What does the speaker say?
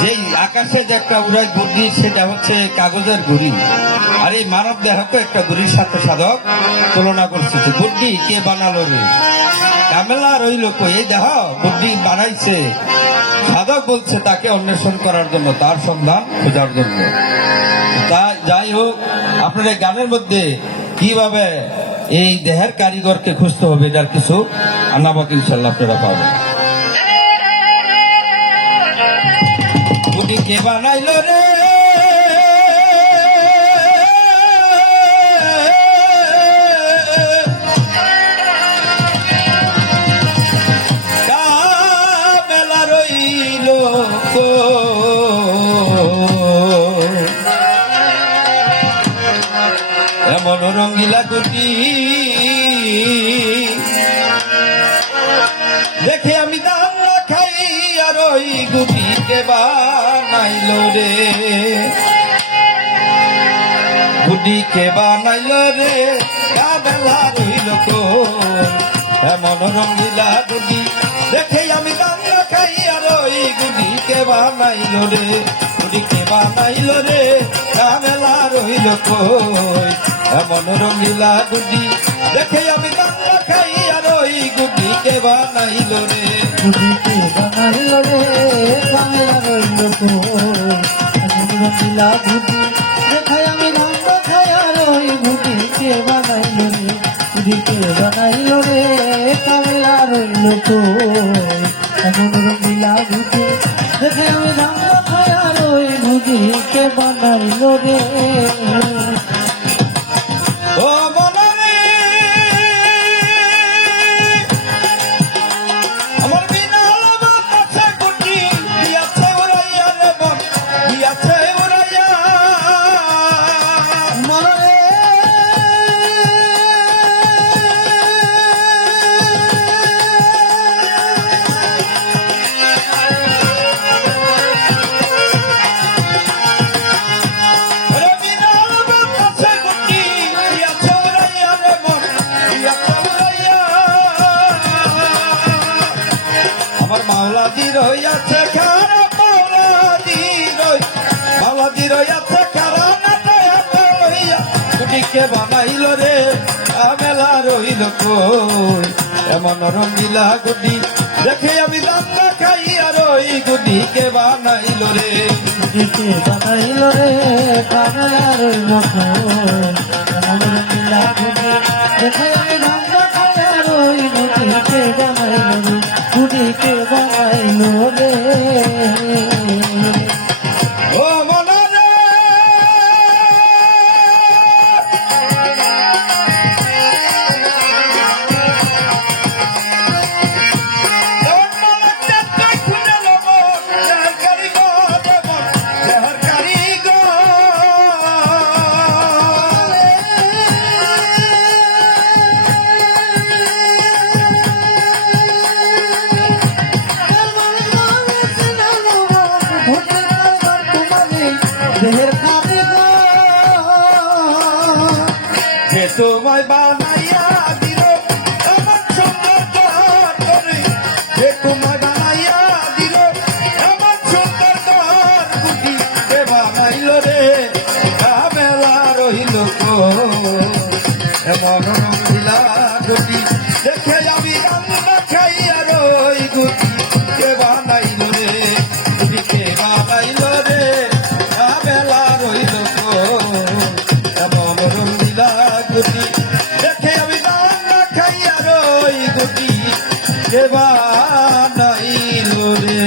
যে আকাশে যে একটা উড়ায় ঘুড়ি, সেটা হচ্ছে কাগজের ঘুড়ি। আর এই মানব দেহকে একটা ঘুড়ির সাথে সাধক তুলনা করছে। ঘুড়ি কে বানালো রে, কামেলা রইল কই, এই দেহ ঘুড়ি বানাইছে। সাধক বলছে তাকে অন্বেষণ করার জন্য, তার সন্ধান খোঁজার জন্য। তা যাই হোক, আপনার এই গানের মধ্যে কিভাবে এই দেহের কারিগরকে খুঁজতে হবে, এটার কিছু আনাবাদ ইনশাল্লাহ আপনারা পাবেন। ঘুড়ি কে বানাইল রে, কামেলা রইল এমন রঙ্গিলা গুটি, দেখে আমি দান খাই আর ওই গুটিকে বানাইল রে, গুটিকে বানাইল রে, কামেলা রইল এমন রঙ্গিলা গুটি, দেখে আমি দান খাই আর ওই গুটিকে বানাইল রে, গুটিকে বানাইল রে, কামেলা রইল এমন রঙ্গিলা গুটি, দেখে আমি বাংলা খাই আর ওই গুটিকে বানাইল রে, গুটিকে বানাইল রে, কামেলা রইল এমন রঙ্গিলা গুটি, দেখে আমি বাংলা খাই আর ওই গুটিকে বানাইল রে, গুটিকে বানাইল রে, কামেলা রইল এমন রঙ্গিলা গুটি, দেখে আমি বাংলা খাই আর ওই গুটিকে বানাইল রে। ও মনে আমার বিনাল বাতাসে গুটি দিয়াছে উড়াইয়া রে, মন দিয়াছে উড়াইয়া মনে মাওলাদি রইয়াছে খারাপ, মাওলাদি রইয়াছে খারাপ লইয়া, গুটিকে বানাইল রে, কামেলা রইল এমন রঙ্গিলা গুটি, দেখে আমি দাঙ্গা খাই আর ওই গুটিকে বানাইল রে, গুটিকে বানাইল রে, কামেলা রইল এমন রঙ্গিলা গুটি, দেখে আমি দাঙ্গা খাই আর ওই গুটিকে বানাইল রে, গুটিকে বানাইল রে। ও মনে রে তোমায় বানাইয়া দিল আমার সুন্দর করে, যে তোমায় বানাইয়া দিল আমার সুন্দর গুটি, কে বানাইল রে, কামেলা রইল এমন রঙ্গিলা গুটি, দেখে আমি রান্না খাই আর ওই গুটি, কে বানাইল রে, গুটিকে বানাইল রে, কামেলা রইল এমন রঙ্গিলা গুটি, দেখে আমি রান্না খাই আর ওই গুটি, কে বানাইল রে।